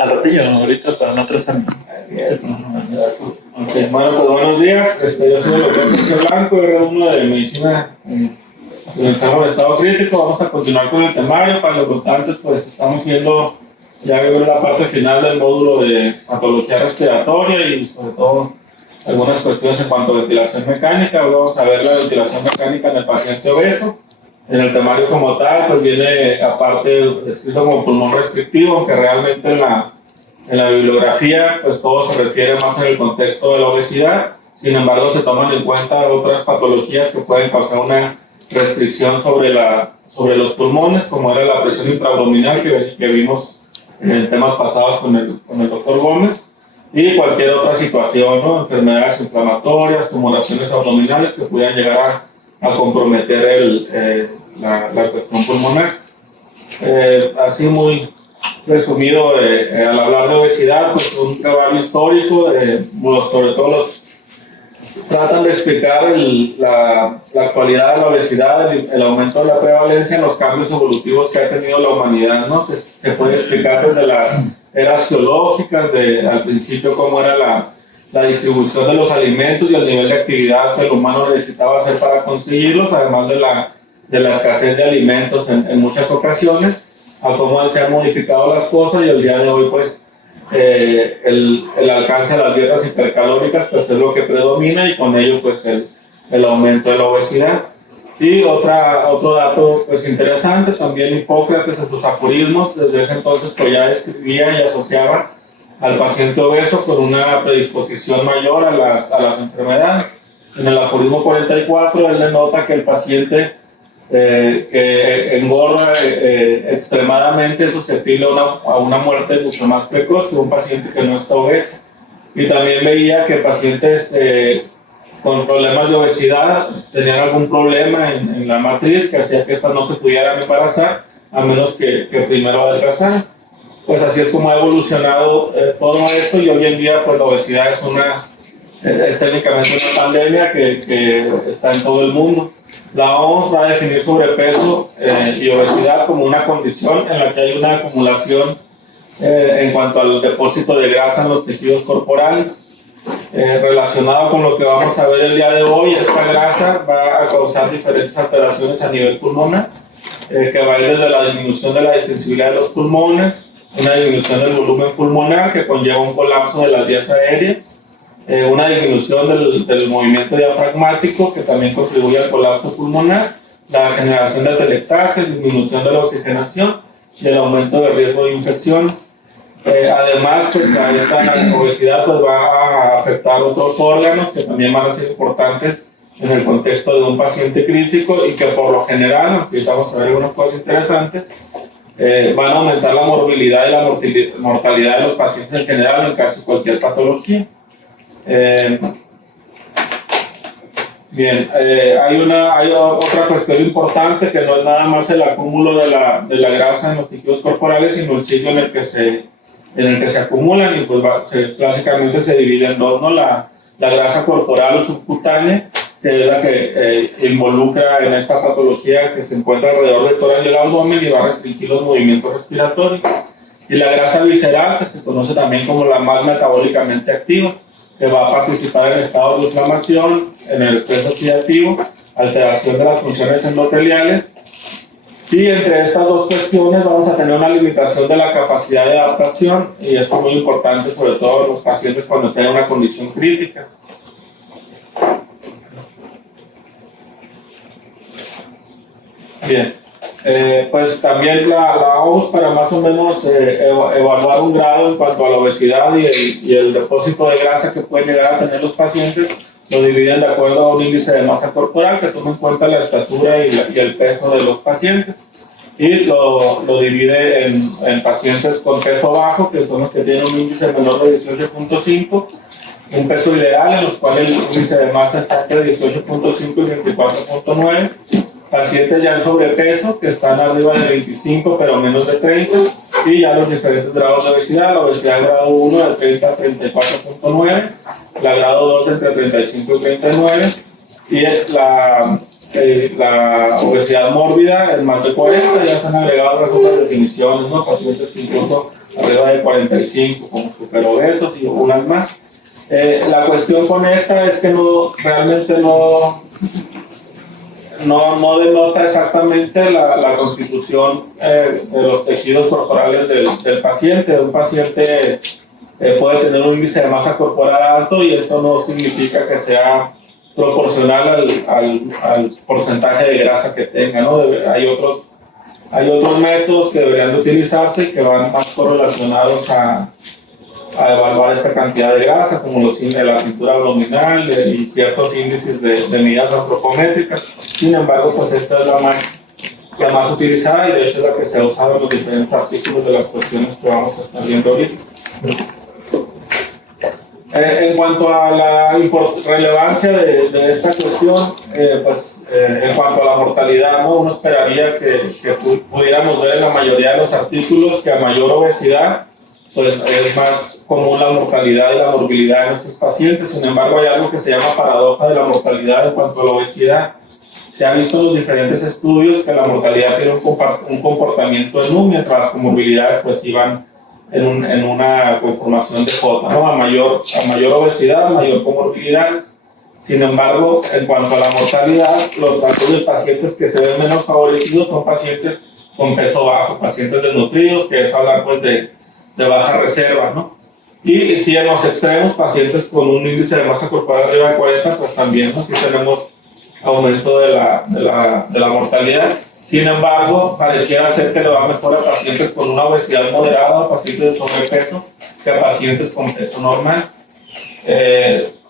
Al ratillo, ahorita para no atrasarme. Okay. Bueno, pues buenos días. Yo soy el doctor Jorge Blanco, R1 de Medicina del enfermo de estado crítico. Vamos a continuar con el temario. Para los votantes, pues estamos viendo ya la parte final del módulo de patología respiratoria y sobre todo algunas cuestiones en cuanto a ventilación mecánica. Hoy vamos a ver la ventilación mecánica en el paciente obeso. En el temario como tal, pues viene aparte escrito como pulmón restrictivo, aunque realmente en la bibliografía, pues todo se refiere más en el contexto de la obesidad. Sin embargo, se toman en cuenta otras patologías que pueden causar una restricción sobre los pulmones, como era la presión intraabdominal que vimos en temas pasados con el doctor Gómez, y cualquier otra situación, ¿no? Enfermedades inflamatorias, tumoraciones abdominales que pudieran llegar a comprometer la cuestión pulmonar. Así muy resumido, al hablar de obesidad, pues un trabajo histórico, sobre todo tratan de explicar la actualidad de la obesidad, el aumento de la prevalencia, los cambios evolutivos que ha tenido la humanidad, ¿no? Se puede explicar desde las eras geológicas, al principio cómo era la distribución de los alimentos y el nivel de actividad que el humano necesitaba hacer para conseguirlos, además de la escasez de alimentos en muchas ocasiones, a cómo se han modificado las cosas, y el día de hoy pues el alcance de las dietas hipercalóricas pues es lo que predomina, y con ello pues el aumento de la obesidad. Y otro dato pues interesante, también Hipócrates en sus aforismos desde ese entonces pues ya describía y asociaba al paciente obeso con una predisposición mayor a las enfermedades. En el aforismo 44 él le nota que el paciente que engorda extremadamente es susceptible a una muerte mucho más precoz que un paciente que no está obeso. Y también veía que pacientes con problemas de obesidad tenían algún problema en la matriz que hacía que éstas no se pudieran embarazar a menos que primero adelgazaran. Pues así es como ha evolucionado todo esto, y hoy en día pues la obesidad es técnicamente una pandemia que está en todo el mundo. La OMS va a definir sobrepeso y obesidad como una condición en la que hay una acumulación en cuanto al depósito de grasa en los tejidos corporales. Relacionado con lo que vamos a ver el día de hoy, esta grasa va a causar diferentes alteraciones a nivel pulmonar, que va a ir desde la disminución de la distensibilidad de los pulmones, una disminución del volumen pulmonar que conlleva un colapso de las vías aéreas, una disminución del movimiento diafragmático que también contribuye al colapso pulmonar, la generación de atelectasia, disminución de la oxigenación y el aumento del riesgo de infecciones. Además, pues, esta obesidad pues, va a afectar otros órganos que también van a ser importantes en el contexto de un paciente crítico, y que por lo general, aunque vamos a ver algunas cosas interesantes, van a aumentar la morbilidad y la mortalidad de los pacientes en general en casi cualquier patología. Bien, hay otra cuestión importante, que no es nada más el acúmulo de la grasa en los tejidos corporales, sino el sitio en el que se acumulan, y pues básicamente se divide en dos, ¿no? La grasa corporal o subcutánea, que es la que involucra en esta patología, que se encuentra alrededor del tórax y el abdomen y va a restringir los movimientos respiratorios, y la grasa visceral, que se conoce también como la más metabólicamente activa, que va a participar en estados de inflamación, en el estrés oxidativo, alteración de las funciones endoteliales. Y entre estas dos cuestiones vamos a tener una limitación de la capacidad de adaptación, y esto es muy importante sobre todo en los pacientes cuando estén en una condición crítica. Bien, pues también la OMS, para más o menos evaluar un grado en cuanto a la obesidad y el depósito de grasa que pueden llegar a tener los pacientes, lo dividen de acuerdo a un índice de masa corporal que toma en cuenta la estatura y el peso de los pacientes, y lo divide en pacientes con peso bajo, que son los que tienen un índice menor de 18.5, un peso ideal en los cuales el índice de masa está entre 18.5 y 24.9, pacientes ya en sobrepeso que están arriba de 25 pero menos de 30, y ya los diferentes grados de obesidad, la obesidad grado 1 de 30 a 34.9, la grado 2 entre 35 y 39, y la obesidad mórbida es más de 40, ya se han agregado las otras definiciones, ¿no? Pacientes que incluso arriba de 45 como superobesos y unas más. La cuestión con esta es que realmente no denota exactamente la constitución de los tejidos corporales del paciente. Un paciente puede tener un índice de masa corporal alto y esto no significa que sea proporcional al porcentaje de grasa que tenga, ¿no? Hay otros métodos que deberían de utilizarse y que van más correlacionados a evaluar esta cantidad de grasa, como los índices de la cintura abdominal y ciertos índices de medidas antropométricas. Sin embargo, pues esta es la más utilizada y de hecho es la que se ha usado en los diferentes artículos de las cuestiones que vamos a estar viendo ahorita. En cuanto a la relevancia de esta cuestión, en cuanto a la mortalidad, ¿no? Uno esperaría que pudiéramos ver en la mayoría de los artículos que a mayor obesidad, pues es más común la mortalidad y la morbilidad en estos pacientes. Sin embargo, hay algo que se llama paradoja de la mortalidad en cuanto a la obesidad. Se ha visto en los diferentes estudios que la mortalidad tiene un comportamiento en U, mientras las comorbilidades pues iban en una conformación de J, ¿no? A mayor obesidad, mayor comorbilidad. Sin embargo, en cuanto a la mortalidad, aquellos pacientes que se ven menos favorecidos son pacientes con peso bajo, pacientes desnutridos, que es hablar pues de baja reserva, ¿no? Y si en los extremos, pacientes con un índice de masa corporal arriba de 40, pues también, ¿no? Sí tenemos aumento de la mortalidad. Sin embargo, pareciera ser que le va mejor a pacientes con una obesidad moderada, a pacientes de sobrepeso, que a pacientes con peso normal.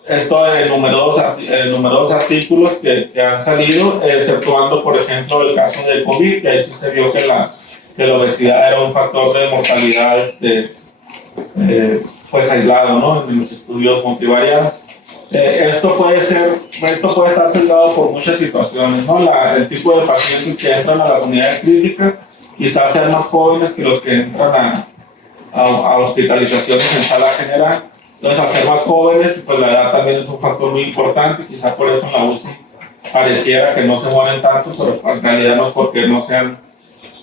Esto en numerosos artículos que han salido, exceptuando, por ejemplo, el caso de COVID, que ahí sí se vio que la obesidad era un factor de mortalidad pues aislado, ¿no? En los estudios multivariados. Esto puede estar sesgado por muchas situaciones, ¿no? El tipo de pacientes que entran a las unidades críticas quizás sean más jóvenes que los que entran a hospitalizaciones en sala general. Entonces, al ser más jóvenes, pues la edad también es un factor muy importante. Quizás por eso en la UCI pareciera que no se mueren tanto, pero en realidad no es porque no sea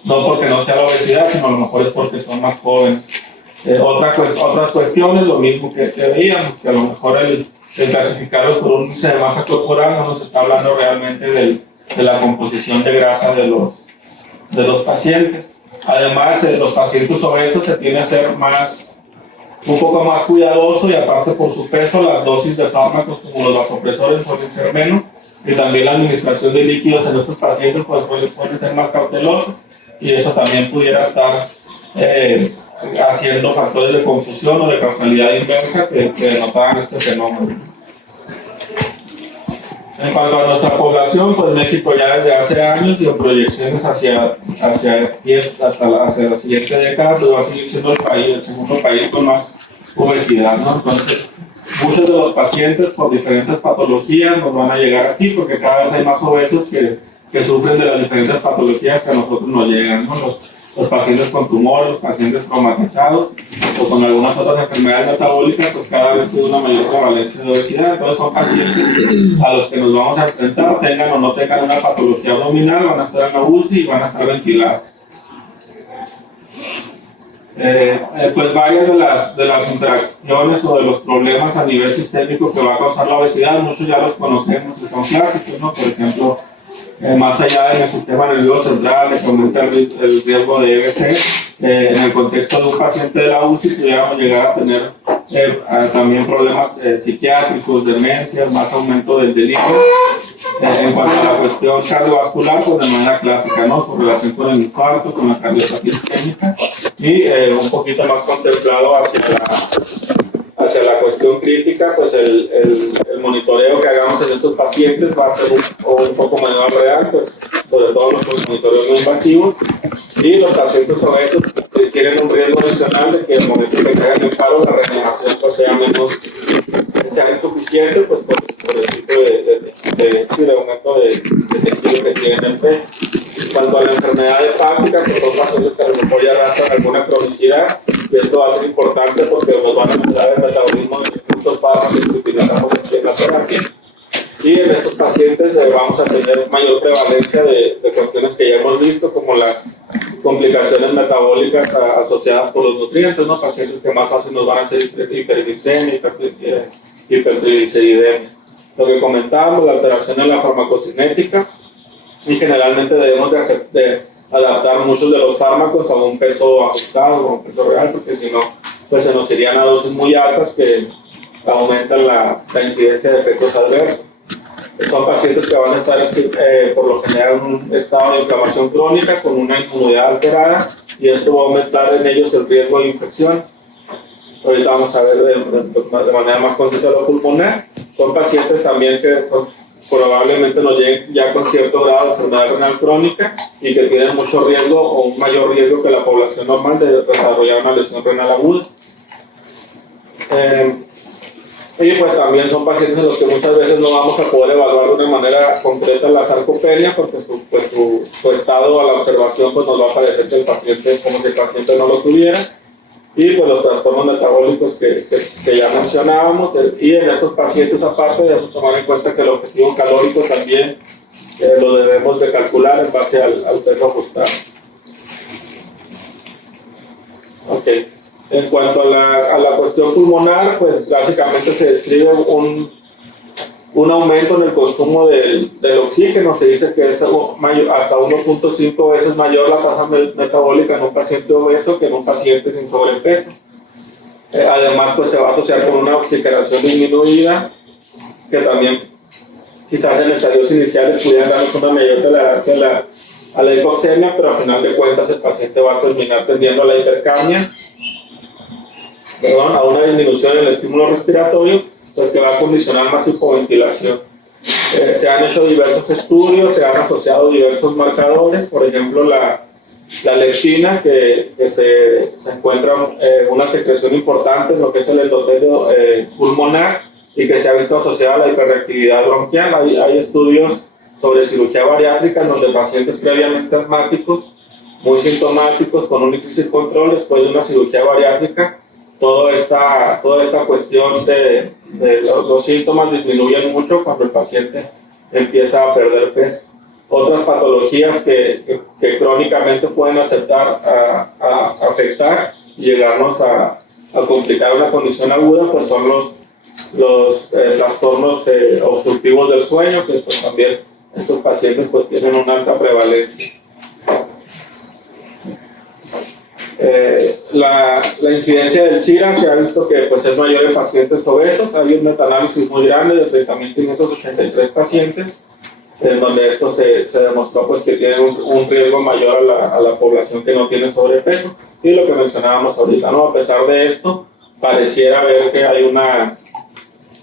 la obesidad, sino a lo mejor es porque son más jóvenes. Otras cuestiones, lo mismo que veíamos, que a lo mejor el clasificarlos por un índice de masa corporal no nos está hablando realmente de la composición de grasa de los pacientes. Además, los pacientes obesos se tiene a ser un poco más cuidadoso, y aparte por su peso, las dosis de fármacos como los vasopresores suelen ser menos, y también la administración de líquidos en estos pacientes pues suele ser más cauteloso, y eso también pudiera estar haciendo factores de confusión o de causalidad inversa que denotaran este fenómeno. En cuanto a nuestra población, pues México ya desde hace años y en proyecciones hacia la siguiente década, pues va a seguir siendo el segundo país con más obesidad, ¿no? Entonces, muchos de los pacientes por diferentes patologías nos van a llegar aquí, porque cada vez hay más obesos que sufren de las diferentes patologías que a nosotros nos llegan, ¿no? Los pacientes con tumor, los pacientes traumatizados o con algunas otras enfermedades metabólicas, pues cada vez tiene una mayor prevalencia de obesidad. Entonces son pacientes a los que nos vamos a enfrentar, tengan o no tengan una patología abdominal, van a estar en la UCI y van a estar ventilados. Pues varias de las interacciones o de los problemas a nivel sistémico que va a causar la obesidad, muchos ya los conocemos y son clásicos, ¿no? Por ejemplo, más allá en el sistema nervioso central, que aumenta el riesgo de EBC, en el contexto de un paciente de la UCI pudiéramos llegar a tener también problemas psiquiátricos, demencias, más aumento del delirio. En cuanto a la cuestión cardiovascular, pues de manera clásica, ¿no? Su relación con el infarto, con la cardiopatía isquémica, y un poquito más contemplado hacia la cuestión crítica, pues el monitoreo que hagamos en estos pacientes va a ser un poco menos real, pues sobre todo los monitoreos no invasivos, y los pacientes obesos tienen un riesgo adicional de que el momento que caigan en paro la reanimación pues sea insuficiente, pues por el tipo de aumento de tejido que tienen en P. En cuanto a la enfermedad hepática, pues son pacientes que a lo mejor ya arrastran alguna cronicidad, y esto va a ser importante porque nos van a ayudar el metabolismo de distintos fármacos que utilizamos en la terapia. Y en estos pacientes vamos a tener mayor prevalencia de cuestiones que ya hemos visto, como las complicaciones metabólicas asociadas por los nutrientes, ¿no? Pacientes que más fácil nos van a hacer hiperglicemia, hipertrigliceridemia. Lo que comentábamos, la alteración en la farmacocinética, y generalmente debemos de adaptar muchos de los fármacos a un peso ajustado, a un peso real, porque si no, pues se nos irían a dosis muy altas que aumentan la incidencia de efectos adversos. Son pacientes que van a estar por lo general en un estado de inflamación crónica con una inmunidad alterada, y esto va a aumentar en ellos el riesgo de infección. Ahorita vamos a ver de manera más concisa lo pulmonar. Son pacientes también que probablemente nos lleguen ya con cierto grado de enfermedad renal crónica y que tienen mucho riesgo o un mayor riesgo que la población normal de desarrollar una lesión renal aguda. Y pues también son pacientes en los que muchas veces no vamos a poder evaluar de una manera concreta la sarcopenia, porque su estado a la observación pues nos va a parecer que el paciente, como si el paciente no lo tuviera. Y pues los trastornos metabólicos que ya mencionábamos. Y en estos pacientes aparte debemos tomar en cuenta que el objetivo calórico también lo debemos de calcular en base al peso ajustado. Ok. En cuanto a la cuestión pulmonar, pues básicamente se describe un aumento en el consumo del oxígeno. Se dice que es hasta 1.5 veces mayor la tasa metabólica en un paciente obeso que en un paciente sin sobrepeso. Además, pues se va a asociar con una oxigenación disminuida, que también quizás en estadios iniciales pudieran darnos una mayor tolerancia a la hipoxemia, pero a final de cuentas el paciente va a terminar tendiendo a la hipercapnia, a una disminución en el estímulo respiratorio, pues que va a condicionar más hipoventilación. Se han hecho diversos estudios, se han asociado diversos marcadores, por ejemplo la leptina, que se encuentra una secreción importante en lo que es el endotelio pulmonar y que se ha visto asociada a la hiperreactividad bronquial. Hay estudios sobre cirugía bariátrica en donde pacientes previamente asmáticos, muy sintomáticos, con un difícil control, después de una cirugía bariátrica, toda esta cuestión de los síntomas disminuyen mucho cuando el paciente empieza a perder peso. Otras patologías que crónicamente pueden afectar y llegarnos a complicar una condición aguda, pues son los trastornos obstructivos del sueño, que pues también estos pacientes pues tienen una alta prevalencia. La incidencia del SIRA se ha visto que pues, es mayor en pacientes obesos. Hay un metaanálisis muy grande de 30.583 pacientes, en donde esto se demostró pues, que tienen un riesgo mayor a la población que no tiene sobrepeso. Y lo que mencionábamos ahorita, ¿no? A pesar de esto, pareciera ver que hay una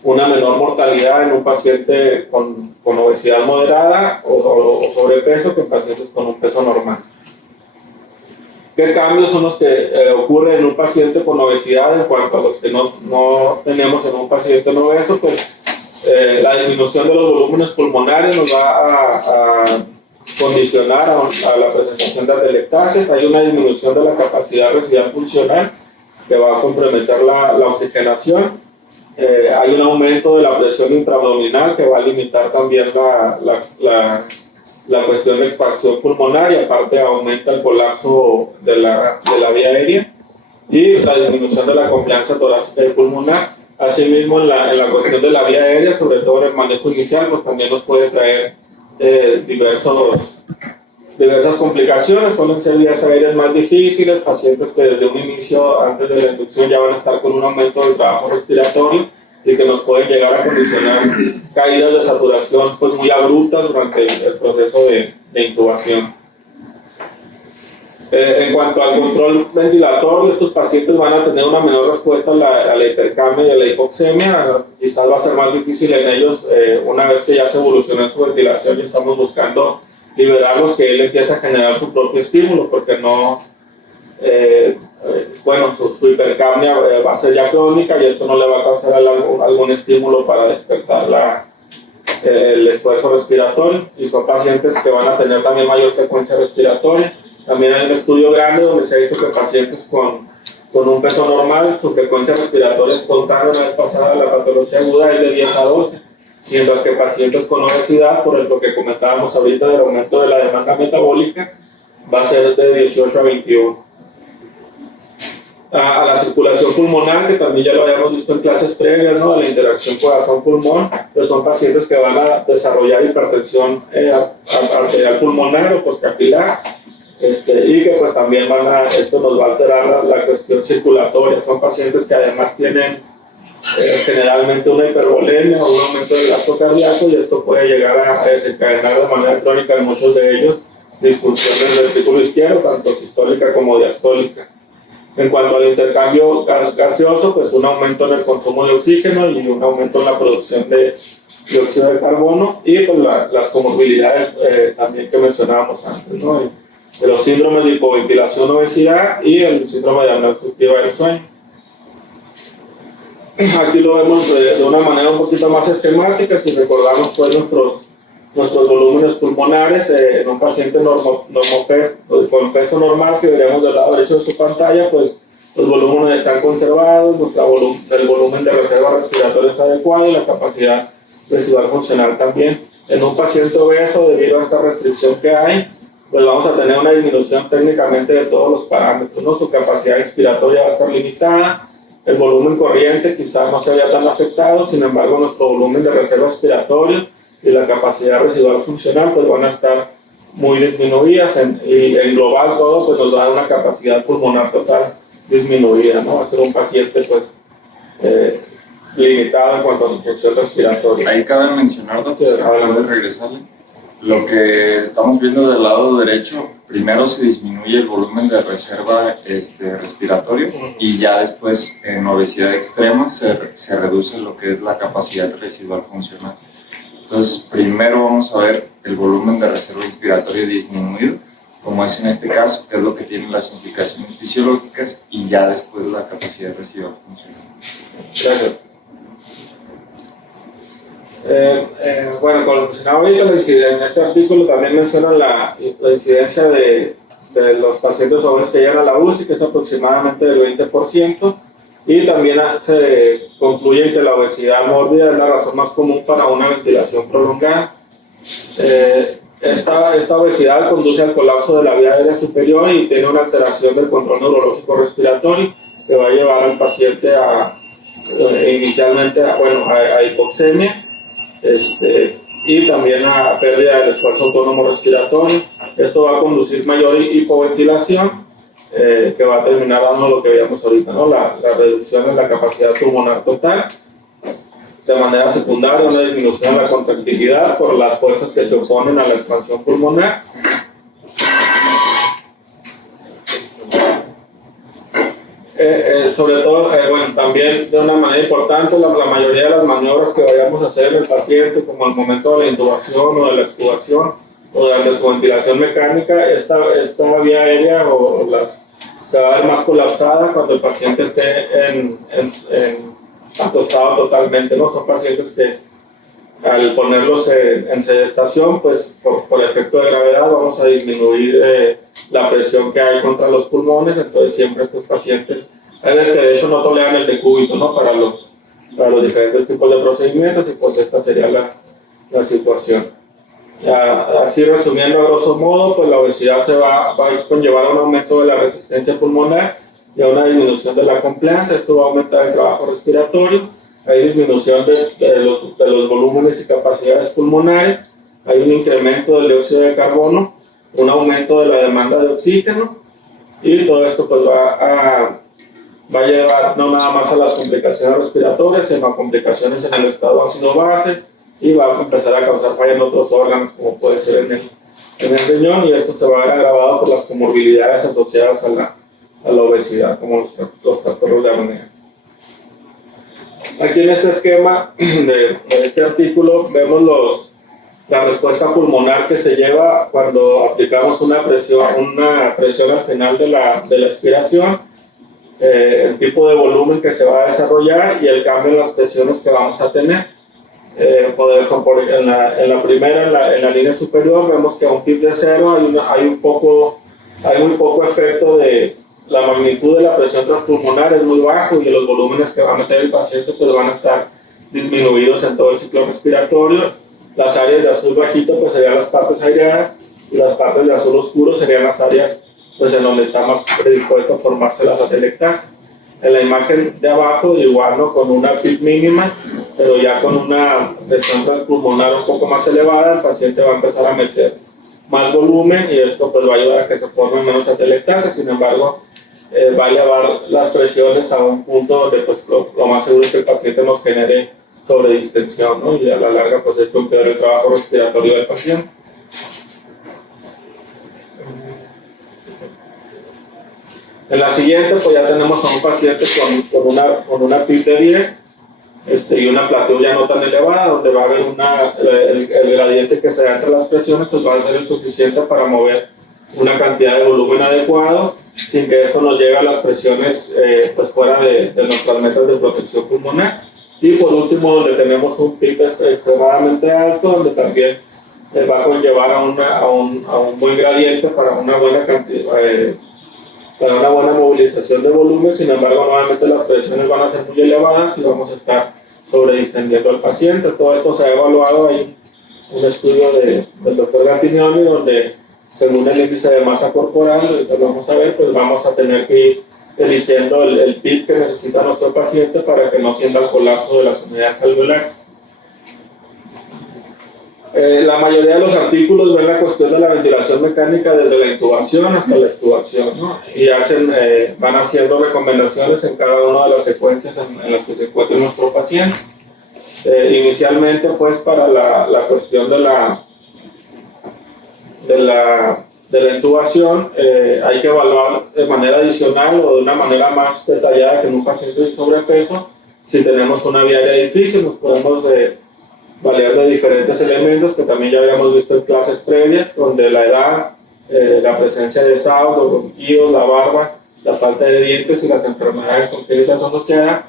menor mortalidad en un paciente con obesidad moderada o sobrepeso que en pacientes con un peso normal. ¿Qué cambios son los que ocurren en un paciente con obesidad en cuanto a los que no tenemos en un paciente no obeso? Pues la disminución de los volúmenes pulmonares nos va a condicionar a la presentación de atelectasias. Hay una disminución de la capacidad residual funcional que va a comprometer la oxigenación. Hay un aumento de la presión intraabdominal que va a limitar también la cuestión de expansión pulmonar, y aparte aumenta el colapso de la vía aérea y la disminución de la confianza torácica y pulmonar. Asimismo, en la cuestión de la vía aérea, sobre todo en el manejo inicial, pues también nos puede traer diversas complicaciones. Suelen ser vías aéreas más difíciles, pacientes que desde un inicio, antes de la inducción, ya van a estar con un aumento del trabajo respiratorio y que nos pueden llegar a condicionar caídas de saturación pues, muy abruptas durante el proceso de intubación. En cuanto al control ventilatorio, estos pacientes van a tener una menor respuesta a la hipercapnia y a la hipoxemia. Quizás va a ser más difícil en ellos una vez que ya se evolucionó en su ventilación y estamos buscando liberarlos, que él empiece a generar su propio estímulo, porque no... su hipercapnia va a ser ya crónica y esto no le va a causar algún estímulo para despertar el esfuerzo respiratorio, y son pacientes que van a tener también mayor frecuencia respiratoria. También hay un estudio grande donde se ha visto que pacientes con un peso normal, su frecuencia respiratoria espontánea una vez pasada la patología aguda es de 10 a 12. mientras que pacientes con obesidad, por lo que comentábamos ahorita del aumento de la demanda metabólica, va a ser de 18 a 21. A la circulación pulmonar, que también ya lo habíamos visto en clases previas, ¿no? A la interacción corazón-pulmón, pues son pacientes que van a desarrollar hipertensión arterial pulmonar o postcapilar, y que pues también esto nos va a alterar la cuestión circulatoria. Son pacientes que además tienen generalmente una hipervolemia o un aumento del gasto cardíaco, y esto puede llegar a desencadenar de manera crónica en muchos de ellos disfunción del ventrículo izquierdo, tanto sistólica como diastólica. En cuanto al intercambio gaseoso, pues un aumento en el consumo de oxígeno y un aumento en la producción de dióxido de carbono, y pues las comorbilidades también que mencionábamos antes, ¿no? De los síndromes de hipoventilación, obesidad y el síndrome de apnea obstructiva del sueño. Aquí lo vemos de una manera un poquito más esquemática. Si recordamos pues nuestros volúmenes pulmonares en un paciente con peso normal, que veríamos del lado derecho de su pantalla, pues los volúmenes están conservados, el volumen de reserva respiratoria es adecuado y la capacidad residual funcional también. En un paciente obeso, debido a esta restricción que hay, pues vamos a tener una disminución técnicamente de todos los parámetros, ¿no? Su capacidad respiratoria va a estar limitada, el volumen corriente quizá no se vea tan afectado, sin embargo nuestro volumen de reserva respiratoria y la capacidad residual funcional pues van a estar muy disminuidas, y en global todo pues nos va a dar una capacidad pulmonar total disminuida, ¿no? Va a ser un paciente pues limitado en cuanto a su función respiratoria. Ahí cabe mencionar, doctor, si puede regresarle. Lo que estamos viendo del lado derecho, primero se disminuye el volumen de reserva respiratorio, y ya después en obesidad extrema se reduce lo que es la capacidad residual funcional. Entonces, primero vamos a ver el volumen de reserva respiratoria disminuido, como es en este caso, que es lo que tiene las implicaciones fisiológicas, y ya después la capacidad residual funcional. Gracias. Bueno, como lo mencionaba ahorita, en este artículo también mencionan la incidencia de los pacientes obesos que llegan a la UCI, que es aproximadamente del 20%, y también se concluye que la obesidad mórbida es la razón más común para una ventilación prolongada. Esta obesidad conduce al colapso de la vía aérea superior y tiene una alteración del control neurológico respiratorio que va a llevar al paciente inicialmente a hipoxemia, y también a pérdida del esfuerzo autónomo respiratorio. Esto va a conducir mayor hipoventilación, que va a terminar dando lo que veíamos ahorita, ¿no? La reducción en la capacidad pulmonar total. De manera secundaria, una disminución en la contractilidad por las fuerzas que se oponen a la expansión pulmonar. Sobre todo, también de una manera importante, la mayoría de las maniobras que vayamos a hacer en el paciente, como al momento de la intubación o de la extubación o durante su ventilación mecánica, esta vía aérea se va a ver más colapsada cuando el paciente esté acostado totalmente, ¿no? Son pacientes que al ponerlos en sedestación, pues por efecto de gravedad vamos a disminuir la presión que hay contra los pulmones. Entonces siempre estos pacientes, hay veces que de hecho no toleran el decúbito, ¿no? Para los diferentes tipos de procedimientos, y pues esta sería la situación. Así resumiendo a grosso modo, pues la obesidad va a conllevar a un aumento de la resistencia pulmonar y a una disminución de la compliance. Esto va a aumentar el trabajo respiratorio, hay disminución de los volúmenes y capacidades pulmonares, hay un incremento del dióxido de carbono, un aumento de la demanda de oxígeno, y todo esto pues va a llevar no nada más a las complicaciones respiratorias, sino a complicaciones en el estado ácido base, y va a empezar a causar falla en otros órganos, como puede ser en el riñón, y esto se va a ver agravado por las comorbilidades asociadas a la obesidad, como los trastornos de apnea. Aquí en este esquema de este artículo vemos la respuesta pulmonar que se lleva cuando aplicamos una presión al final de la expiración, el tipo de volumen que se va a desarrollar y el cambio en las presiones que vamos a tener. Por ejemplo, en la primera, en la línea superior, vemos que a un PIB de 0 hay muy poco efecto de la magnitud de la presión transpulmonar, es muy bajo, y los volúmenes que va a meter el paciente pues van a estar disminuidos en todo el ciclo respiratorio. Las áreas de azul bajito pues serían las partes aireadas y las partes de azul oscuro serían las áreas pues en donde está más predispuesto a formarse las atelectasias. En la imagen de abajo igual, ¿no? Con una PIB mínima, pero ya con una presión pulmonar un poco más elevada, el paciente va a empezar a meter más volumen y esto pues va a ayudar a que se formen menos atelectasias. Sin embargo, va a elevar las presiones a un punto donde pues lo más seguro es que el paciente nos genere sobredistensión, ¿no? Y a la larga pues esto empeora el trabajo respiratorio del paciente. En la siguiente pues ya tenemos a un paciente con una PIB de 10 y una plateuria no tan elevada, donde va a haber el gradiente que se da entre las presiones pues va a ser el suficiente para mover una cantidad de volumen adecuado sin que esto nos llegue a las presiones pues fuera de nuestras metas de protección pulmonar. Y por último, donde tenemos un PIB extremadamente alto, donde también va a conllevar a un buen gradiente para una buena cantidad, para una buena movilización de volumen. Sin embargo, nuevamente las presiones van a ser muy elevadas y vamos a estar sobredistendiendo al paciente. Todo esto se ha evaluado. Hay un estudio del doctor Gattignoni donde, según el índice de masa corporal, ahorita lo vamos a ver, pues vamos a tener que ir eligiendo el PIB que necesita nuestro paciente para que no tienda al colapso de las unidades alveolares. La mayoría de los artículos ven la cuestión de la ventilación mecánica desde la intubación hasta la extubación, ¿no? Y van haciendo recomendaciones en cada una de las secuencias en las que se encuentre nuestro paciente. Inicialmente, pues, para la cuestión de la intubación, hay que evaluar de manera adicional o de una manera más detallada que en un paciente de sobrepeso. Si tenemos una viaria difícil, nos podemos valer de diferentes elementos que también ya habíamos visto en clases previas, donde la edad, la presencia de SAO, los ronquidos, la barba, la falta de dientes y las enfermedades congénitas asociadas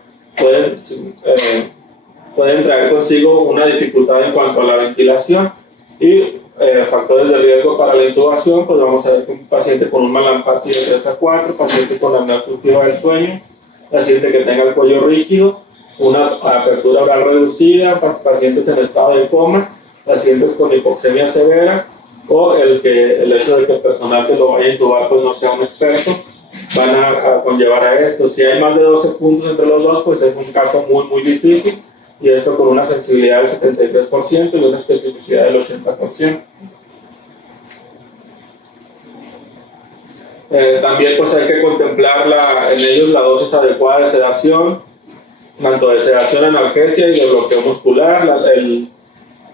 pueden traer consigo una dificultad en cuanto a la ventilación. Y factores de riesgo para la intubación, pues vamos a ver que un paciente con un Mallampati de 3 a 4, paciente con apnea obstructiva del sueño, paciente que tenga el cuello rígido, una apertura oral reducida, pacientes en estado de coma, pacientes con hipoxemia severa o el hecho de que el personal que lo vaya a intubar pues no sea un experto, van a conllevar a esto. Si hay más de 12 puntos entre los dos, pues es un caso muy, muy difícil, y esto con una sensibilidad del 73% y una especificidad del 80%. También pues hay que contemplar en ellos la dosis adecuada de sedación, tanto de sedación, analgesia y de bloqueo muscular,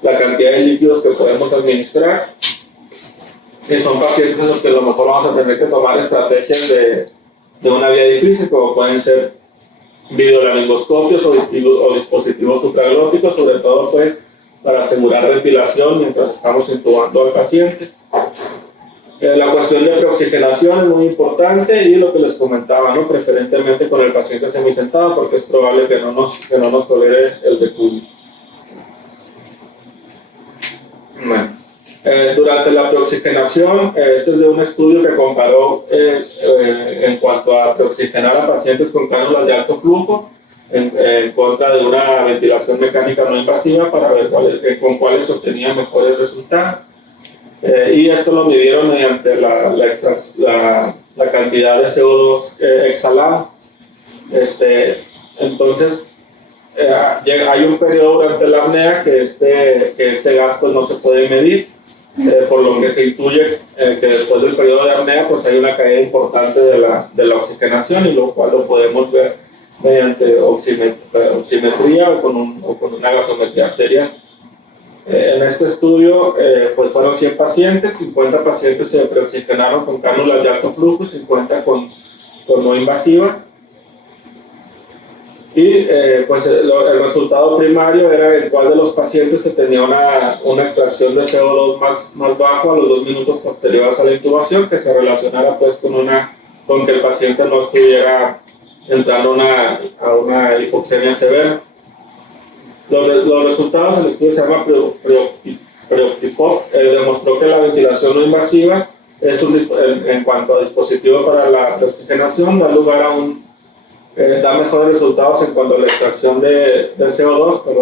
la cantidad de líquidos que podemos administrar. Y son pacientes en los que a lo mejor vamos a tener que tomar estrategias de una vía difícil, como pueden ser videolaringoscopios o dispositivos supraglóticos, sobre todo pues para asegurar ventilación mientras estamos intubando al paciente. La cuestión de preoxigenación es muy importante, y lo que les comentaba, ¿no? Preferentemente con el paciente semisentado, porque es probable que no nos tolere el decúbito. Bueno, durante la preoxigenación, este es de un estudio que comparó en cuanto a preoxigenar a pacientes con cánulas de alto flujo en contra de una ventilación mecánica no invasiva para ver con cuáles se obtenían mejores resultados. Y esto lo midieron mediante la cantidad de CO2 exhalado. Entonces, hay un periodo durante la apnea que este gas pues no se puede medir, por lo que se intuye que después del periodo de apnea pues hay una caída importante de la oxigenación, y lo cual lo podemos ver mediante oximetría o con una gasometría arterial. En este estudio pues fueron 100 pacientes, 50 pacientes se preoxigenaron con cánulas de alto flujo, 50 con no invasiva. Y pues el resultado primario era en cuál de los pacientes se tenía una extracción de CO2 más bajo a los 2 minutos posteriores a la intubación, que se relacionara pues con que el paciente no estuviera entrando a una hipoxemia severa. Los resultados del estudio se llama Preoptipop, demostró que la ventilación no invasiva en cuanto a dispositivo para la oxigenación da lugar da mejores resultados en cuanto a la extracción de CO2, en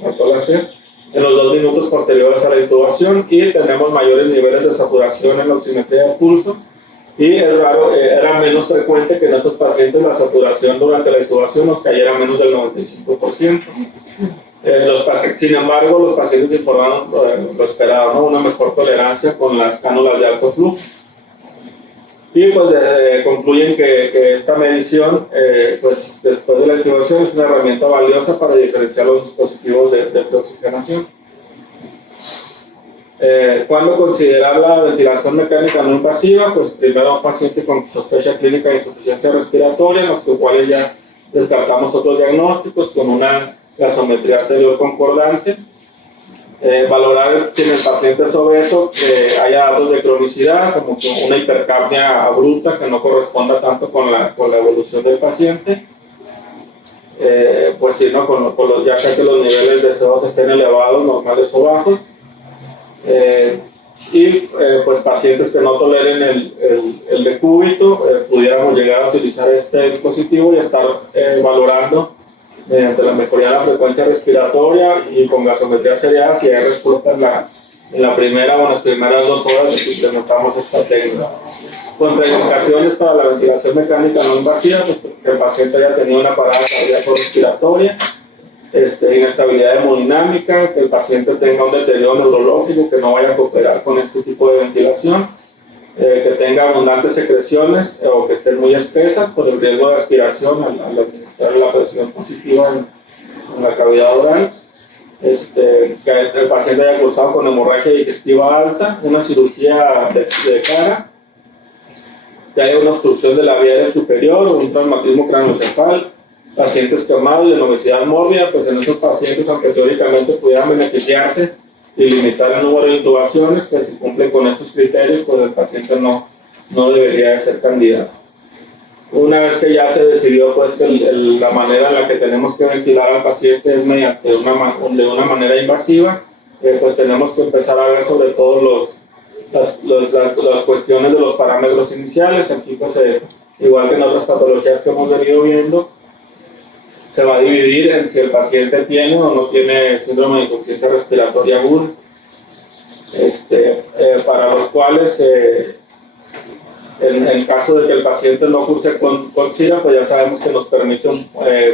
cuanto a la C, en los 2 minutos posteriores a la intubación, y tenemos mayores niveles de saturación en la oximetría de pulso. Y es raro, era menos frecuente que en estos pacientes la saturación durante la intubación nos cayera menos del 95%. Sin embargo, los pacientes informaron lo esperado, ¿no? Una mejor tolerancia con las cánulas de alto flujo. Y pues concluyen que esta medición, pues después de la intubación, es una herramienta valiosa para diferenciar los dispositivos de preoxigenación. ¿Cuándo considerar la ventilación mecánica no invasiva? Pues primero a un paciente con sospecha clínica de insuficiencia respiratoria, en los cuales ya descartamos otros diagnósticos con una gasometría arterial concordante. Valorar si en el paciente es obeso haya datos de cronicidad, como que una hipercapnia abrupta que no corresponda tanto con la evolución del paciente. Pues sí, ¿no? Ya sea que los niveles de CO2 estén elevados, normales o bajos. Pues pacientes que no toleren el decúbito, pudiéramos llegar a utilizar este dispositivo y estar valorando mediante la mejoría de la frecuencia respiratoria y con gasometría seriada si hay respuesta en la primera o en las primeras 2 horas de que implementamos esta técnica. Contraindicaciones para la ventilación mecánica no invasiva, pues que el paciente haya tenido una parada cardíaco-respiratoria, inestabilidad hemodinámica, que el paciente tenga un deterioro neurológico, que no vaya a cooperar con este tipo de ventilación, que tenga abundantes secreciones o que estén muy espesas por el riesgo de aspiración al administrar la presión positiva en la cavidad oral, que el paciente haya cursado con hemorragia digestiva alta, una cirugía de cara, que haya una obstrucción de la vía aérea superior o un traumatismo craneoencefálico, pacientes quemados y en obesidad mórbida. Pues en estos pacientes, aunque teóricamente pudieran beneficiarse y limitar el número de intubaciones, pues si cumplen con estos criterios, pues el paciente no debería de ser candidato. Una vez que ya se decidió pues que la manera en la que tenemos que ventilar al paciente es mediante de una manera invasiva, pues tenemos que empezar a ver sobre todo las cuestiones de los parámetros iniciales. Aquí pues igual que en otras patologías que hemos venido viendo, se va a dividir en si el paciente tiene o no tiene síndrome de insuficiencia respiratoria aguda, para los cuales en el caso de que el paciente no curse con SIRA, pues ya sabemos que nos permite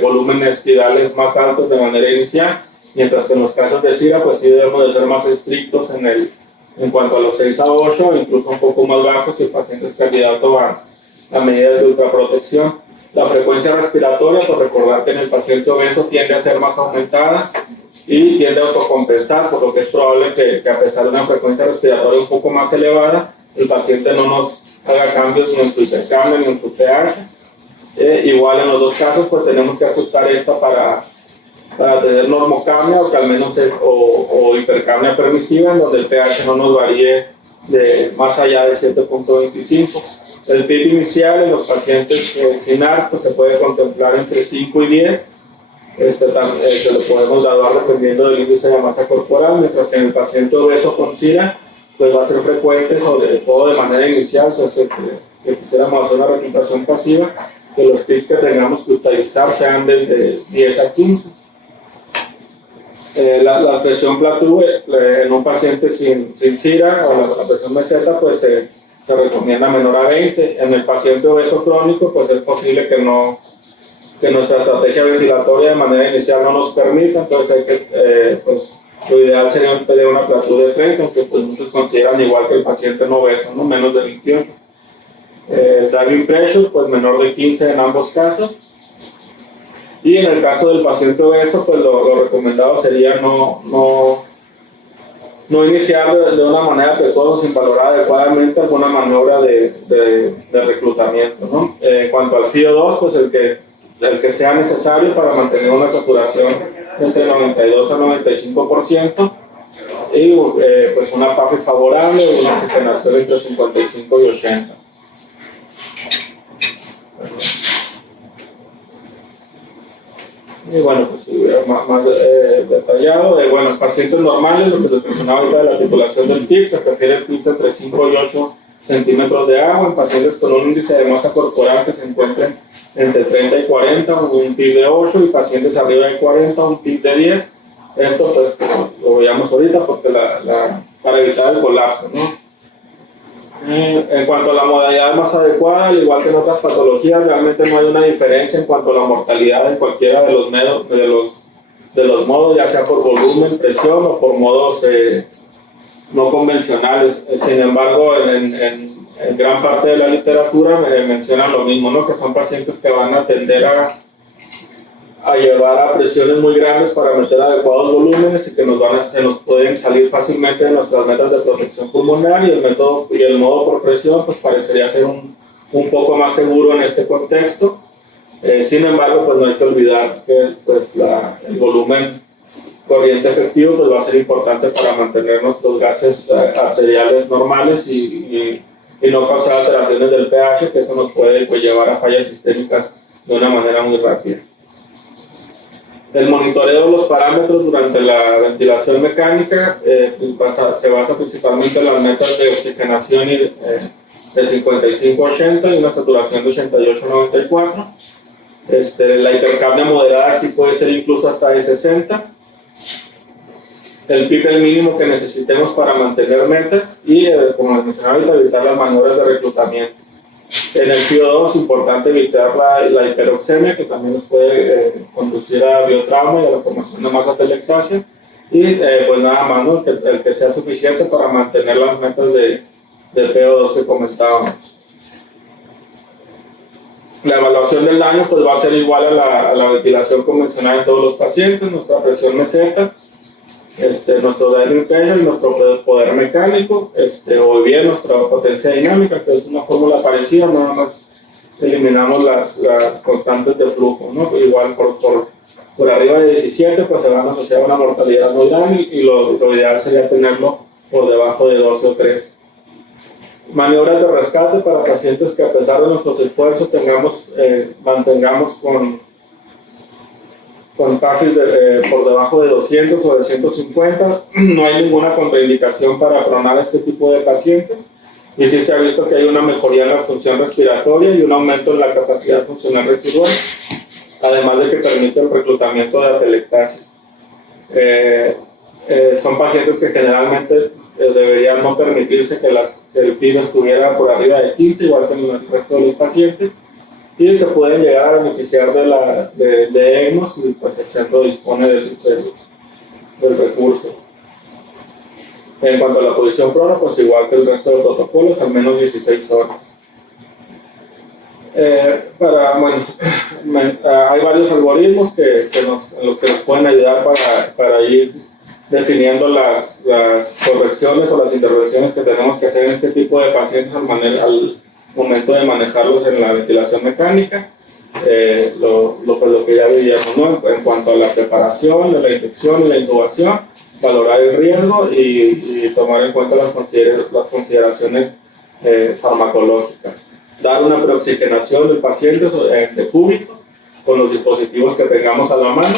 volúmenes tidales más altos de manera inicial, mientras que en los casos de SIRA pues sí debemos de ser más estrictos en cuanto a los 6 a 8, incluso un poco más bajos si el paciente es candidato a medidas de ultraprotección. La frecuencia respiratoria, por recordar que en el paciente obeso tiende a ser más aumentada y tiende a autocompensar, por lo que es probable que a pesar de una frecuencia respiratoria un poco más elevada, el paciente no nos haga cambios ni en su hipercapnia ni en su pH. Igual en los 2 casos, pues tenemos que ajustar esta para tener normocapnia o que al menos o hipercapnia permisiva, en donde el pH no nos varíe de más allá de 7.25. El PIB inicial en los pacientes sin ARS pues se puede contemplar entre 5 y 10. Que lo podemos graduar dependiendo del índice de masa corporal, mientras que en el paciente obeso con SIRA pues va a ser frecuente, sobre todo de manera inicial, pues que quisiéramos hacer una reclutación pasiva, que los PIBs que tengamos que utilizar sean desde 10 a 15. La presión Plateau en un paciente sin SIRA o la presión meseta pues se recomienda menor a 20. En el paciente obeso crónico pues es posible que nuestra estrategia ventilatoria de manera inicial no nos permita, entonces hay que pues lo ideal sería tener una Plateau de 30, aunque pues muchos consideran igual que el paciente no obeso, ¿no? Menos de 28. Driving pressure pues menor de 15 en ambos casos. Y en el caso del paciente obeso, pues lo recomendado sería no iniciar de una manera precoz sin valorar adecuadamente alguna maniobra de reclutamiento, ¿no? En cuanto al FIO2, pues el que sea necesario para mantener una saturación entre 92 a 95% y pues una PAFI favorable o una oxigenación entre 55 y 80. Y bueno, pues más detallado, bueno, pacientes normales, lo que les mencionaba ahorita de la articulación del PIB, se prefiere el PIB entre 5 y 8 centímetros de agua. En pacientes con un índice de masa corporal que se encuentren entre 30 y 40, un PIB de 8, y pacientes arriba de 40, un PIB de 10. Esto pues lo veíamos ahorita porque para evitar el colapso, ¿no? En cuanto a la modalidad más adecuada, al igual que en otras patologías, realmente no hay una diferencia en cuanto a la mortalidad en cualquiera de los modos, ya sea por volumen, presión o por modos no convencionales. Sin embargo, en gran parte de la literatura mencionan lo mismo, ¿no? Que son pacientes que van a tender a llevar a presiones muy grandes para meter adecuados volúmenes y que se nos pueden salir fácilmente de nuestras metas de protección pulmonar, y el modo por presión pues parecería ser un poco más seguro en este contexto. Sin embargo, pues no hay que olvidar que pues el volumen corriente efectivo pues va a ser importante para mantener nuestros gases arteriales normales y no causar alteraciones del pH, que eso nos puede pues llevar a fallas sistémicas de una manera muy rápida. El monitoreo de los parámetros durante la ventilación mecánica se basa principalmente en las metas de oxigenación de 55-80 y una saturación de 88-94. La hipercapnia moderada aquí puede ser incluso hasta de 60. El PIB el mínimo que necesitemos para mantener metas y, como les mencionaba ahorita, evitar las maniobras de reclutamiento. En el PO2 es importante evitar la hiperoxemia, que también nos puede conducir a biotrauma y a la formación de masa telectasia, y pues nada más, ¿no? el que sea suficiente para mantener las metas de PO2 que comentábamos. La evaluación del daño pues va a ser igual a la ventilación convencional en todos los pacientes. Nuestra presión meseta, nuestro desempeño y nuestro poder mecánico, o bien nuestra potencia dinámica, que es una fórmula parecida, nada más eliminamos las constantes de flujo, ¿no? Igual por arriba de 17 pues se van a asociar a una mortalidad muy grande, y lo ideal sería tenerlo por debajo de 12 o 13. Maniobras de rescate para pacientes que, a pesar de nuestros esfuerzos, mantengamos con PAFIs por debajo de 200 o de 150. No hay ninguna contraindicación para pronar este tipo de pacientes, y sí se ha visto que hay una mejoría en la función respiratoria y un aumento en la capacidad funcional residual, además de que permite el reclutamiento de atelectasias. Son pacientes que generalmente deberían no permitirse que el PIB estuviera por arriba de 15, igual que en el resto de los pacientes, y se pueden llegar a beneficiar de ECMOs, y pues el centro dispone del recurso. En cuanto a la posición prona, pues igual que el resto de protocolos, al menos 16 horas. Hay varios algoritmos en los que nos pueden ayudar para ir definiendo las correcciones o las intervenciones que tenemos que hacer en este tipo de pacientes al momento de manejarlos en la ventilación mecánica. Lo que ya veíamos, ¿no? En cuanto a la preparación de la infección y la intubación, valorar el riesgo y tomar en cuenta las consideraciones farmacológicas. Dar una preoxigenación del paciente de cúbito con los dispositivos que tengamos a la mano.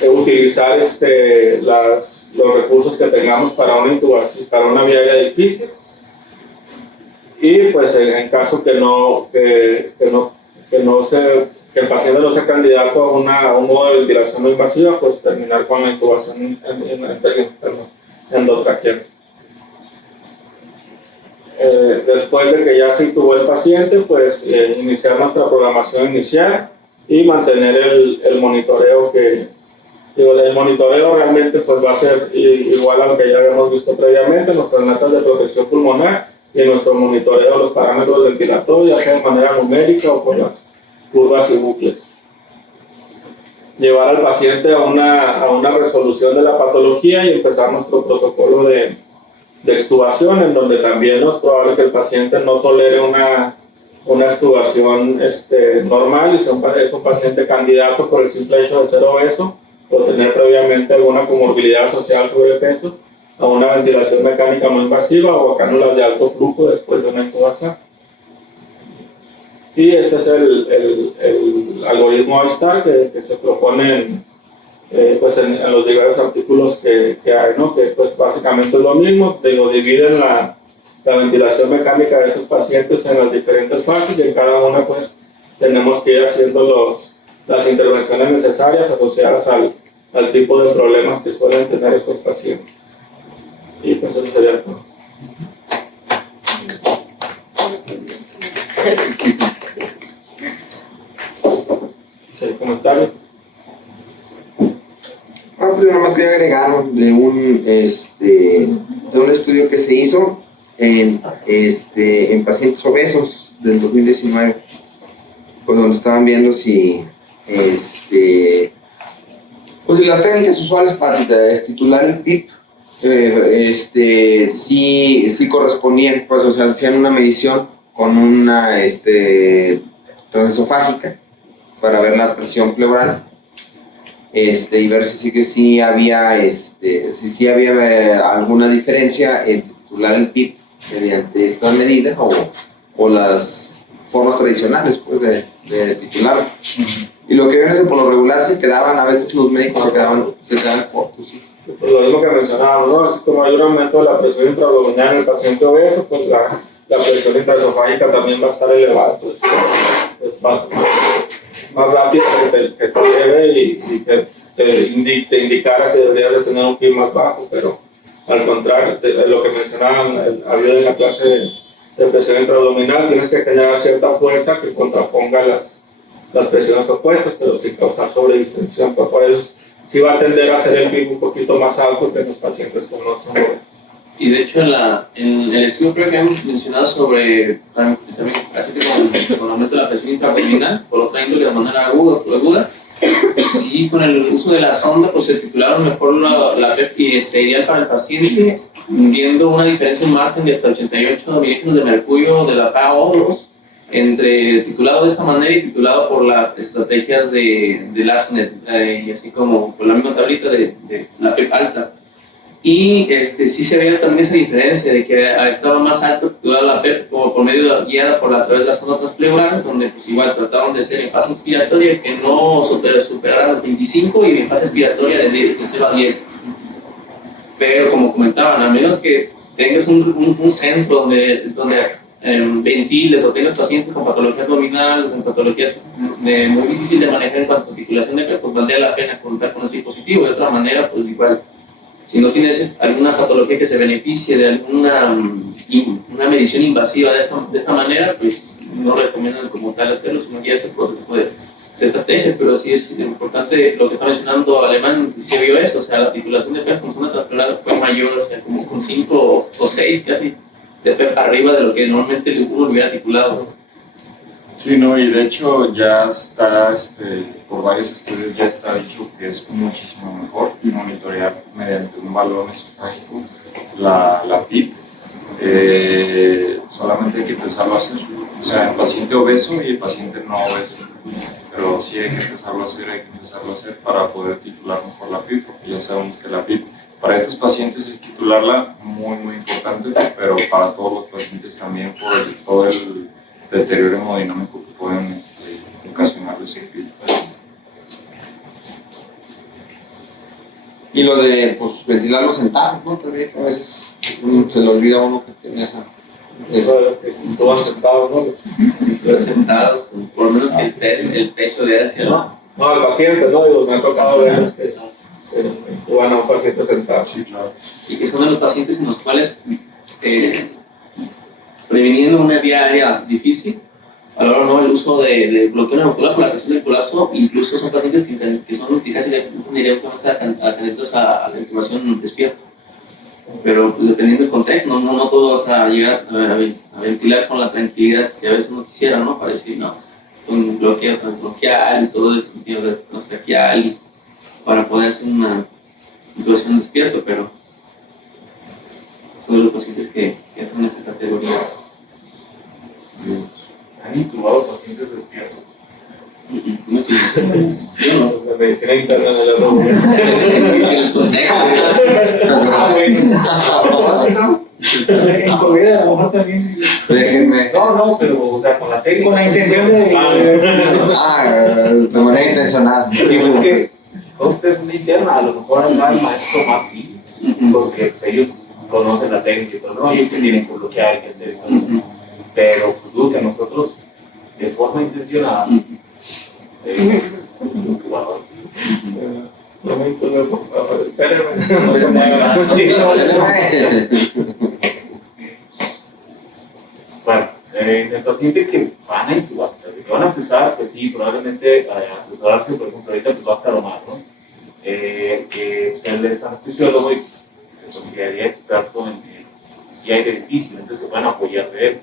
Utilizar los recursos que tengamos para una intubación, para una vía aérea difícil. Y pues en caso que el paciente no sea candidato a un modo de ventilación no invasiva, pues terminar con la intubación endotraqueal. Después de que ya se intubó el paciente, pues iniciar nuestra programación inicial y mantener el monitoreo el monitoreo realmente pues va a ser igual a lo que ya habíamos visto previamente, nuestras metas de protección pulmonar y nuestro monitoreo de los parámetros ventilatorios, ya sea de manera numérica o por las curvas y bucles. Llevar al paciente a una resolución de la patología y empezar nuestro protocolo de extubación, en donde también es probable que el paciente no tolere una extubación normal y es un paciente candidato por el simple hecho de ser obeso o tener previamente alguna comorbilidad asociada al sobrepeso, a una ventilación mecánica no invasiva o a cánulas de alto flujo después de una intubación. Y este es el algoritmo ISTAR que se propone en los diversos artículos que hay, ¿no? Que pues básicamente es lo mismo, dividen la ventilación mecánica de estos pacientes en las diferentes fases, y en cada una pues tenemos que ir haciendo las intervenciones necesarias asociadas al tipo de problemas que suelen tener estos pacientes. Y pues eso sería todo. ¿Sí, comentario? Pues nada más quería agregar de un estudio que se hizo en pacientes obesos del 2019, pues donde estaban viendo si pues las técnicas usuales para titular el PIP sí correspondían, pues o sea, hacían una medición con una transesofágica para ver la presión pleural. Y ver si sí había alguna diferencia entre titular el PIP mediante estas medidas o las formas tradicionales pues, de titular. Y lo que ven es que por lo regular a veces los médicos se quedaban cortos. ¿Sí? Pues lo mismo que mencionábamos, ¿no? Así como hay un aumento de la presión intraabdominal en el paciente obeso, pues la presión intraesofágica también va a estar elevada. Pues, más rápido que te lleve y que te indicara que deberías de tener un PIB más bajo, pero al contrario, de lo que mencionaban, había en la clase de presión intraabdominal, tienes que generar cierta fuerza que contraponga las presiones opuestas, pero sin causar sobredistensión, pues por eso sí va a tender a hacer el PIB un poquito más alto que en los pacientes que no son obesos. Y de hecho en el estudio creo que hemos mencionado sobre también así que con el aumento de la presión intraabdominal, por otra índole de manera aguda, sí, con el uso de la sonda pues se titularon mejor la PEP ideal para el paciente, viendo una diferencia en margen de hasta 88 milímetros de mercurio de la PaO2 entre titulado de esta manera y titulado por las estrategias de LASNet, y así como por la misma tablita de la PEP alta. Y sí se veía también esa diferencia de que estaba más alto titulada la PEP como por medio guiada a través de la sonda transpleural, donde pues igual trataron de ser en fase inspiratoria que no superaran los 25 y en fase expiratoria de 0 a 10. Pero como comentaban, a menos que tengas un centro donde ventiles o tengas pacientes con patología abdominal, con patologías muy difícil de manejar en cuanto a articulación de PEP, pues valdría la pena contar con ese dispositivo. De otra manera, pues igual, si no tienes alguna patología que se beneficie de alguna una medición invasiva de esta manera, pues no recomiendan como tal hacerlo, sino guiarse por otro tipo de estrategias, pero sí es importante lo que está mencionando Alemán, se vio eso, o sea, la titulación de PEP con zona transpleural fue mayor, o sea, como con 5 o 6 casi de PEP arriba de lo que normalmente uno hubiera titulado. Sí, no, y de hecho ya está, por varios estudios ya está dicho que es muchísimo mejor monitorear mediante un balón esofágico la PIP. Solamente hay que empezarlo a hacer, o sea, el paciente obeso y el paciente no obeso, pero sí hay que empezarlo a hacer para poder titular mejor la PIP, porque ya sabemos que la PIP para estos pacientes es titularla muy importante, pero para todos los pacientes también por todo el deterioro hemodinámico que pueden ocasionarles el PIB. Y lo de pues, ventilarlo sentado, ¿no? También a veces se le olvida a uno que tiene esa. Todos sentados, ¿no? Todos sentados, por lo menos que el pecho de hacia no, al paciente, ¿no? Digo, me ha tocado ver que van a un paciente sentado. Sí, claro. Y que son de los pacientes en los cuales previniendo una vía aérea difícil, a la hora no el uso de bloqueo neuromuscular por la presión del colapso, incluso son pacientes que son casi atentos a la intubación despierta. Pero pues, dependiendo del contexto, no todos van a llegar a ventilar con la tranquilidad que a veces uno quisiera, ¿no? Para decir, no, un bloqueo transbronquial y todo eso, un bloqueo transbronquial para poder hacer una intubación despierta, pero son los pacientes que entran en esta categoría. ¿Han intubado pacientes despiertos? Yo no. La medicina interna de la rodilla. En el contexto. En COVID a lo mejor también. Déjenme. No, pero o sea, con la intención de. De manera intencional. Digo, es que usted es una interna, a lo mejor anda el maestro más sí, porque pues, ellos conocen la técnica, ¿no? Y ellos tienen que bloquear, hay que hacer esto. Pero pues dudo que nosotros de forma intencionada, es lo que va a hacer. Momento luego, espérame, no se mueva. Bueno, en el paciente que van a intubar, o sea, que van a empezar, pues sí, probablemente a asesorarse, por ejemplo, ahorita pues va a estar Omar, ¿no? Que pues, él es anestesiólogo y se consideraría experto en y hay beneficio, entonces se van a apoyar de él.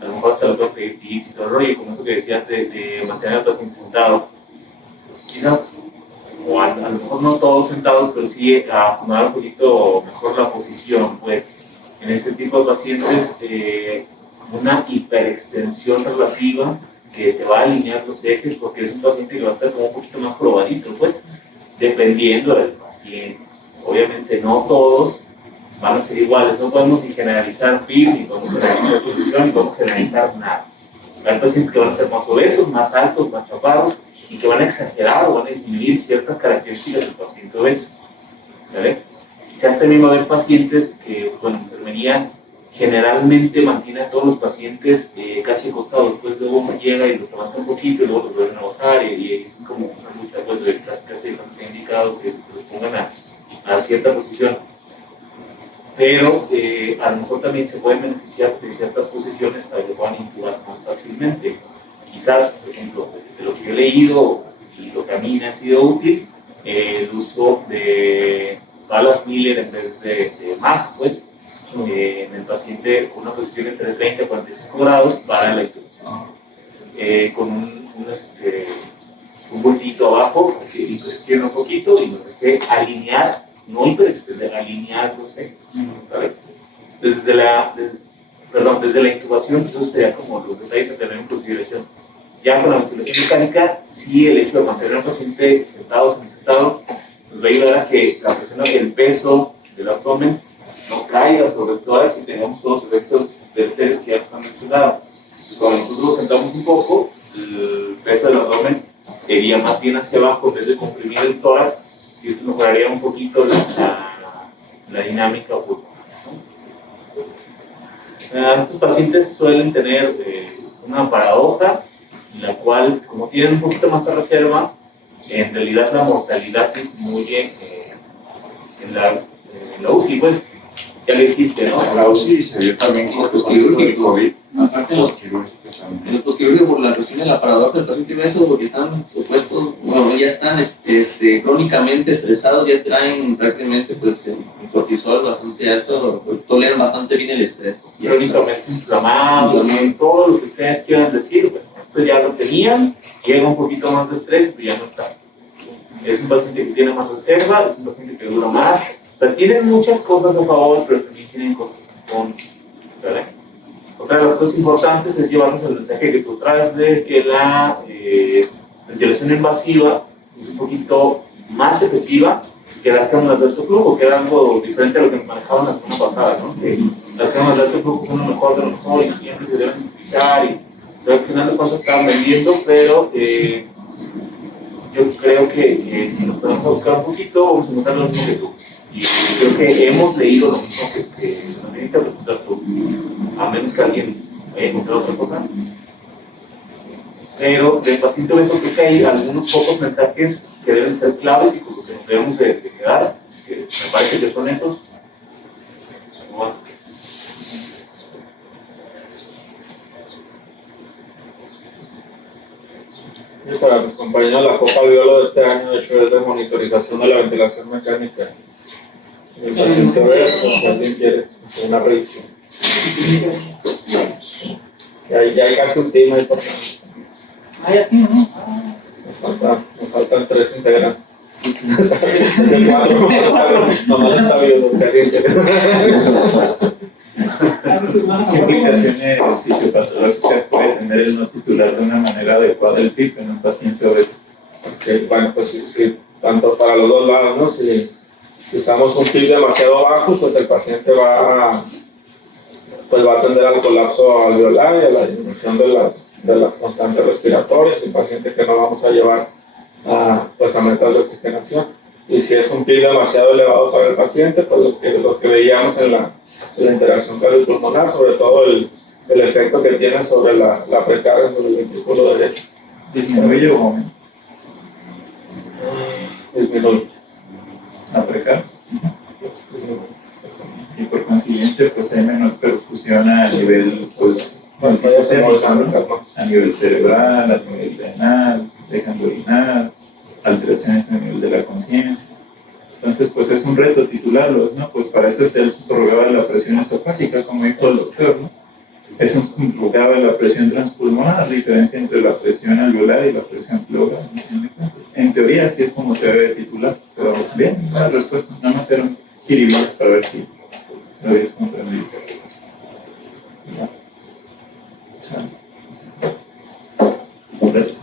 A lo mejor hasta lo pueden pedir tips y todo el rollo, y como eso que decías de mantener al paciente sentado, quizás, o a lo mejor no todos sentados, pero sí acomodar un poquito mejor la posición, pues, en ese tipo de pacientes, una hiperextensión relativa que te va a alinear los ejes, porque es un paciente que va a estar como un poquito más probadito, pues, dependiendo del paciente. Obviamente no todos van a ser iguales, no podemos ni generalizar PIB, ni podemos generalizar posición, ni podemos generalizar nada. Hay pacientes que van a ser más obesos, más altos, más chaparros, y que van a exagerar o van a disminuir ciertas características del paciente obeso. ¿Vale? Quizás también va a haber pacientes que, bueno, enfermería generalmente mantiene a todos los pacientes casi acostados, después luego llega y los levanta un poquito y luego los vuelven a bajar, y es como una lucha, pues, de casi cuando se ha indicado que los pongan a cierta posición. Pero a lo mejor también se pueden beneficiar de ciertas posiciones para que puedan intubar más fácilmente. Quizás, por ejemplo, de lo que yo he leído y lo que a mí me ha sido útil, el uso de balas Miller en vez de MAC, pues, en el paciente con una posición entre 30 y 45 grados para la intubación. Con un bultito abajo, que hiperextiende un poquito y nos deje alinear, no hiperextender, alinear los ejes. ¿Vale? Desde la intubación, eso sería como los detalles a tener en consideración. Ya con la ventilación mecánica, sí, el hecho de mantener al paciente sentado o semisentado nos va a ayudar a que la presión, el peso del abdomen no caiga sobre el tórax y tengamos todos los efectos deleterios que ya nos han mencionado. Cuando nosotros nos sentamos un poco, el peso del abdomen sería más bien hacia abajo en vez de comprimir el tórax, y esto mejoraría un poquito la dinámica pulmonar, ¿no? Estos pacientes suelen tener una paradoja en la cual, como tienen un poquito más de reserva, en realidad la mortalidad disminuye en la UCI, pues ya le dijiste, ¿no? La UCI se vio también con los quirúrgicos. COVID. Aparte Los quirúrgicos también. en los posquirúrgicos, por la cuestión de la paradoja del paciente obeso, porque están supuestos, bueno, ya están crónicamente estresados, ya traen prácticamente pues el cortisol bastante alto, pues, toleran bastante bien el estrés. Crónicamente inflamados, todo lo que ustedes quieran decir, bueno, esto ya lo tenían, llega un poquito más de estrés, pero ya no está. Es un paciente que tiene más reserva, es un paciente que dura más, o sea, tienen muchas cosas a favor, pero también tienen cosas en contra, ¿verdad? Otra de las cosas importantes es llevarnos el mensaje que tú traes de que la ventilación invasiva es un poquito más efectiva que las cámaras de alto flujo, que era algo diferente a lo que manejaban la semana pasada, ¿no? Que las cámaras de alto flujo son lo mejor de lo mejor y siempre se deben utilizar, y al final de cuentas estaban vendiendo, pero yo creo que si nos podemos a buscar un poquito, vamos a encontrar lo mismo que tú. Y creo que hemos leído lo mismo que nos viniste a presentar tú, a menos que alguien haya encontrado otra cosa. Pero del paciente obeso creo que hay algunos pocos mensajes que deben ser claves y con los que nos debemos de quedar, que me parece que son esos. Bueno, Y para los compañeros, la Copa Viola de este año, de hecho, es de monitorización de la ventilación mecánica. El paciente obeso, si alguien quiere hacer una revisión. Ya hay casi un team ahí por acá. Ya tiene, ¿no? Nos faltan 3 integrantes. De 4, nomás está vivo, si alguien quiere. ¿Qué implicaciones fisiopatológicas puede tener el no titular de una manera adecuada el PIP en un paciente obeso? Bueno, pues sí, tanto para los dos lados, ¿no? Si usamos un PIP demasiado bajo, pues el paciente va a tender al colapso alveolar y a la disminución de las constantes respiratorias, un paciente que no vamos a llevar a metas de oxigenación. Y si es un PIB demasiado elevado para el paciente, pues lo que veíamos en la interacción cardiopulmonar, sobre todo el el efecto que tiene sobre la precarga sobre el ventrículo derecho. ¿Disminuye o aumenta Disminuye. la precarga? Y por consiguiente, pues hay menor perfusión a nivel, pues, bueno, a nivel cerebral, a nivel renal, dejando orinar, alteraciones a nivel de la conciencia. Entonces, pues es un reto titularlos, ¿no? Pues para eso está el subrogado de la presión esofágica, como dijo el doctor, ¿no? Es un subrogado de la presión transpulmonar, la diferencia entre la presión alveolar y la presión pleural. En teoría, sí es como se debe titular, pero bien, la respuesta, nada más era un jiribilla para ver si lo habías comprendido. Gracias.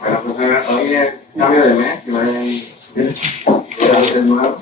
Bueno, pues hoy es cambio de mes, que vayan bien. Nuevo.